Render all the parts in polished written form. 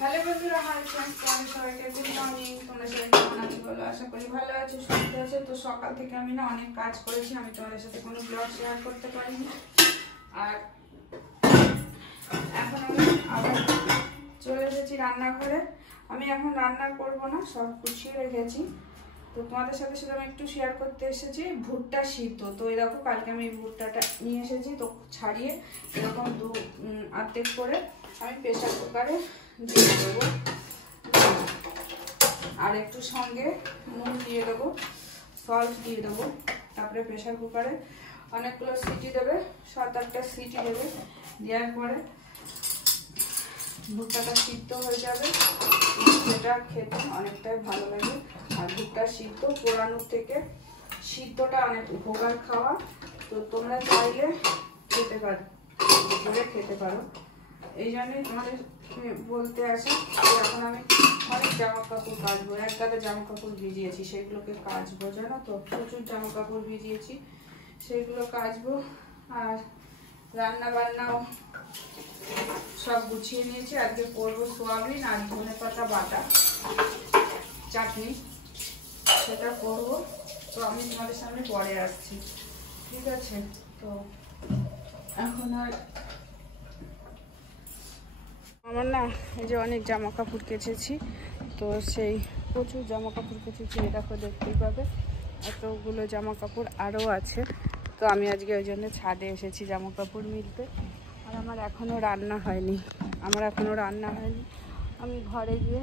Hello বন্ধুরা, hi friends, তোমাদের সবাইকে গুড মর্নিং। তোমরা সবাই কেমন আছো বলো? আশা করি ভালো আছো, সুস্থ আছো। তো সকাল থেকে আমি না অনেক কাজ করেছি, আমি তোমাদের সাথে কোনো ব্লগ শেয়ার করতে পারিনি। আর এখন আমি আবার চলে এসেছি রান্নাঘরে। আমি এখন রান্না করব না, সব গুছিয়ে রেখেছি। তো তোমাদের সাথে সাথে আমি একটু শেয়ার করতে এসেছি ভুট্টা সিদ্ধ। তো এই দেখো, কালকে আমি ভুট্টাটা নিয়ে এসেছি, তো ছাড়িয়ে এরকম অর্ধেক করে আমি প্রেসার কুকারে দিয়ে দেবো। আর একটু সঙ্গে নুন দিয়ে দেবো, সল্ট দিয়ে দেবো। তারপরে প্রেসার কুকারে অনেকগুলো সিটি দেবে, 7-8টা সিটি দেবে। দেওয়ার পরে ভুট্টাটা সিদ্ধ হয়ে যাবে, সেটা খেতে অনেকটাই ভালো লাগে। আর ভুট্টা সিদ্ধ পোড়ানোর থেকে সিদ্ধটা অনেক উপকার খাওয়া। তো তোমরা চাইলে খেতে পারো, খেতে পারো। এই জন্যই তোমাদের বলতে আসি যে এখন আমি অনেক জামা কাপড় কাচবো। এক গাদা জামা কাপড় ভিজিয়েছি, সেগুলোকে কাচবো। জানো তো, প্রচুর জামা কাপড় ভিজিয়েছি, সেগুলো কাচবো। আর রান্না বান্নাও সব গুছিয়ে নিয়েছি। আজকে করবো সোয়াবিন আর ধনেপাতা বাটা চাটনি, সেটা করবো। তো আমি তোমাদের সামনে পরে আসছি, ঠিক আছে? তো এখন আর আমার না এই যে অনেক জামা কাপড় কেচেছি, তো সেই প্রচুর জামা কাপড় কেচেছি। এটাকে দেখতেই পাবে, এতগুলো জামা কাপড় আরও আছে। তো আমি আজকে ওই জন্য ছাদে এসেছি জামা কাপড় মিলতে। আর আমার এখনও রান্না হয়নি, আমি ঘরে গিয়ে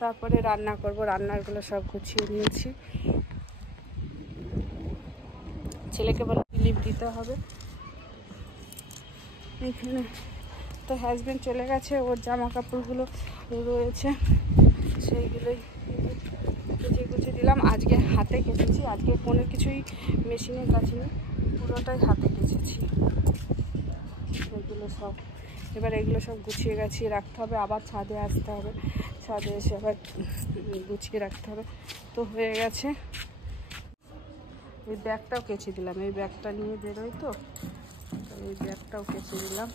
তারপরে রান্না করব। রান্নারগুলো সব গুছিয়ে নিয়েছি। ছেলেকে বলে ক্লিপ দিতে হবে এখানে। তো হাজব্যান্ড চলে গেছে, ওর জামা কাপড়গুলো রয়েছে, সেইগুলোই গুছিয়ে দিলাম। আজকে হাতে কেচেছি, আজকে কোনো কিছুই মেশিনে কাচিনি, পুরোটাই হাতে কেচেছি এগুলো সব। এবার এগুলো সব গুছিয়ে গাছিয়ে রাখতে হবে, আবার ছাদে আসতে হবে, ছাদে এসে আবার গুছিয়ে রাখতে হবে। তো হয়ে গেছে। এই ব্যাগটাও কেচে দিলাম, এই ব্যাগটা নিয়ে বেরোই, তো এই ব্যাগটাও কেচে দিলাম।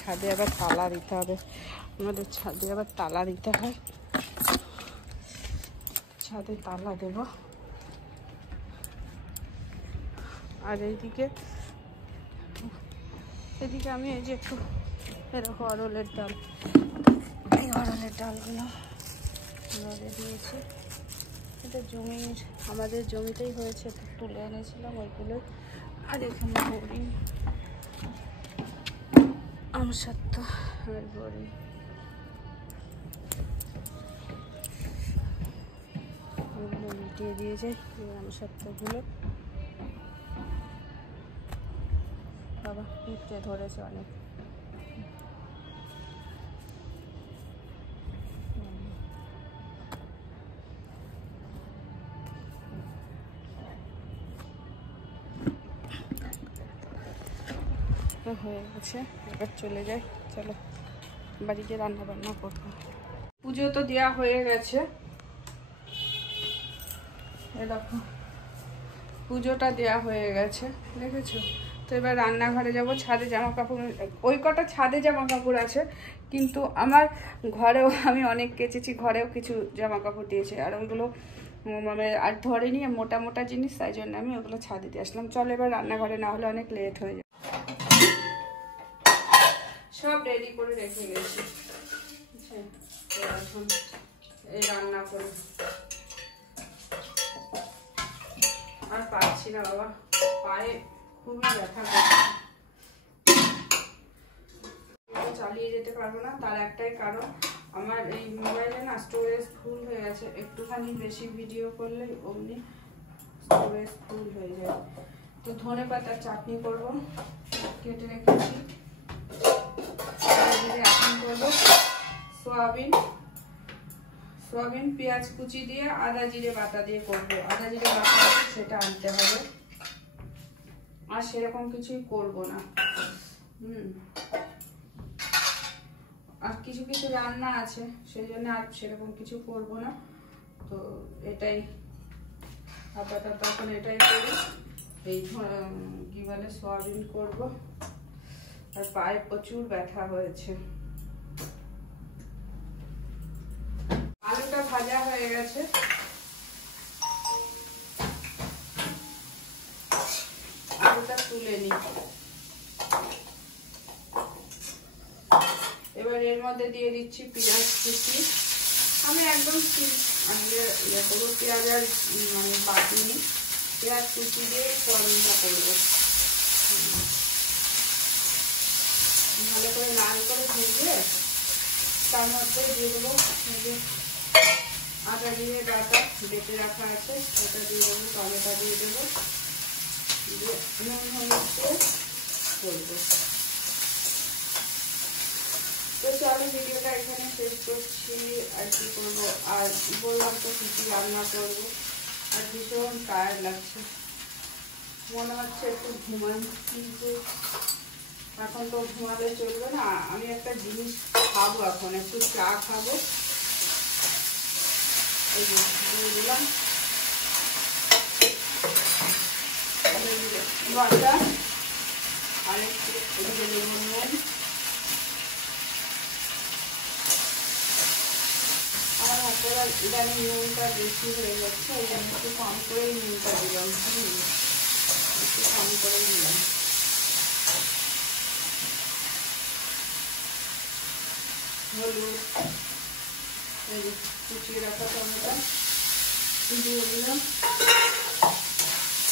ছাদে আবার তালা দিতে হবে, আমাদের ছাদে আবার তালা দিতে হয়, ছাদে তালা দেব। আর এদিকে আমি এই যে একটু এরকম অরলের ডাল, এই অরলের ডালগুলো রোদে দিয়েছি। এটা আমাদের জমিতেই হয়েছে, তুলে এনেছিলাম ওইগুলো। আর এখানে বড়ি, আমসত্ত্ব আর বড়ি, ওগুলো মিটিয়ে দিয়ে যাই। আমসত্ত্বগুলো বাবা পিঁপড়ে ধরেছে অনেক। হয়ে গেছে, এবার চলে যাই। চলো বাড়িতে রান্না বান্না করবো। পুজো তো দেওয়া হয়ে গেছে, এ দেখো পুজোটা দেওয়া হয়ে গেছে, দেখেছো? তো এবার রান্নাঘরে যাব। ছাদে জামা কাপড়, ওই কটা ছাদে জামা কাপড় আছে, কিন্তু আমার ঘরেও আমি অনেক কেচেছি, ঘরেও কিছু জামা কাপড় দিয়েছে। আর ওইগুলো মানে আর ধরেনি, মোটা মোটা জিনিস, তাই জন্য আমি ওগুলো ছাদে দিয়ে আসলাম। চলো এবার রান্নাঘরে, না হলে অনেক লেট হয়ে যাবে। সব রেডি করে রেখে গেছি, এখন এই রান্না করে। আর পারছি না বাবা, পায়ে খুবই ব্যথা করছে, চালিয়ে যেতে পারবো না। তার একটাই কারণ, আমার এই মোবাইলে না স্টোরেজ ফুল হয়ে গেছে। একটুখানি বেশি ভিডিও করলে অমনি স্টোরেজ ফুল হয়ে যায়। তো ধনেপাতার চাটনি করবো, কেটে রেখেছি। এখন করবো সোয়াবিন পেঁয়াজ কুচি দিয়ে আদা জিরে বাটা দিয়ে করবো। আদা জিরে বাটা আছে, সেটা আনতে হবে। আর সেরকম কিছুই করব না। আর কিছু কিছু রান্না আছে, সেই জন্য আর সেরকম কিছু করব না। তো এটাই আপাতত এখন এটাই করি। এই কি বলে সোয়াবিন করব। আর পায়ে প্রচুর ব্যথা হয়েছে, ভাজা হয়ে গেছে। আলুটা তুলে নিই। এবার এর মধ্যে দিয়ে দিচ্ছি পেঁয়াজ কুচি। আমি একদম ইয়ে করবো, পেঁয়াজ আর মানে বাটিনি, পেঁয়াজ কুচি দিয়ে ফোড়নটা করবো। ভালো করে লাল করে ভেজে তার মধ্যে দিয়ে দেবো আদা দিয়ে ডাটা বেটে রাখা আছে, ওটা দিয়ে দেবো, টমেটো দিয়ে দেবো, দিয়ে নুন হলুদ দিয়ে করবো। তো চলো ভিডিওটা এখানে শেষ করছি। আর কি করবো, আর বললাম তো কি কি রান্না করবো। আর ভীষণ টায়ার্ড লাগছে, মনে হচ্ছে একটু ঘুমাই, কিন্তু এখন তো ঘুমালে চলবে না। আমি একটা জিনিস খাবো, এখন একটু চা খাবো। এই যে দিয়ে দিলাম বাটা, আর একটু এদিকে দেবো নুন। আমার হাতে ইদানিং নুনটা বেশি হয়ে যাচ্ছে, ওই জন্য একটু কম করেই নুনটা দিলাম। একটু কম করেই দিলাম। হলুদ, এই যে কুচিয়ে রাখা টমেটো দিয়ে দিলাম।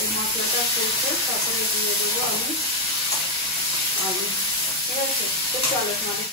এই মশলাটা কষে তারপরে দিয়ে দেবো আমি আলু। ঠিক আছে, তো চলো তোমাদের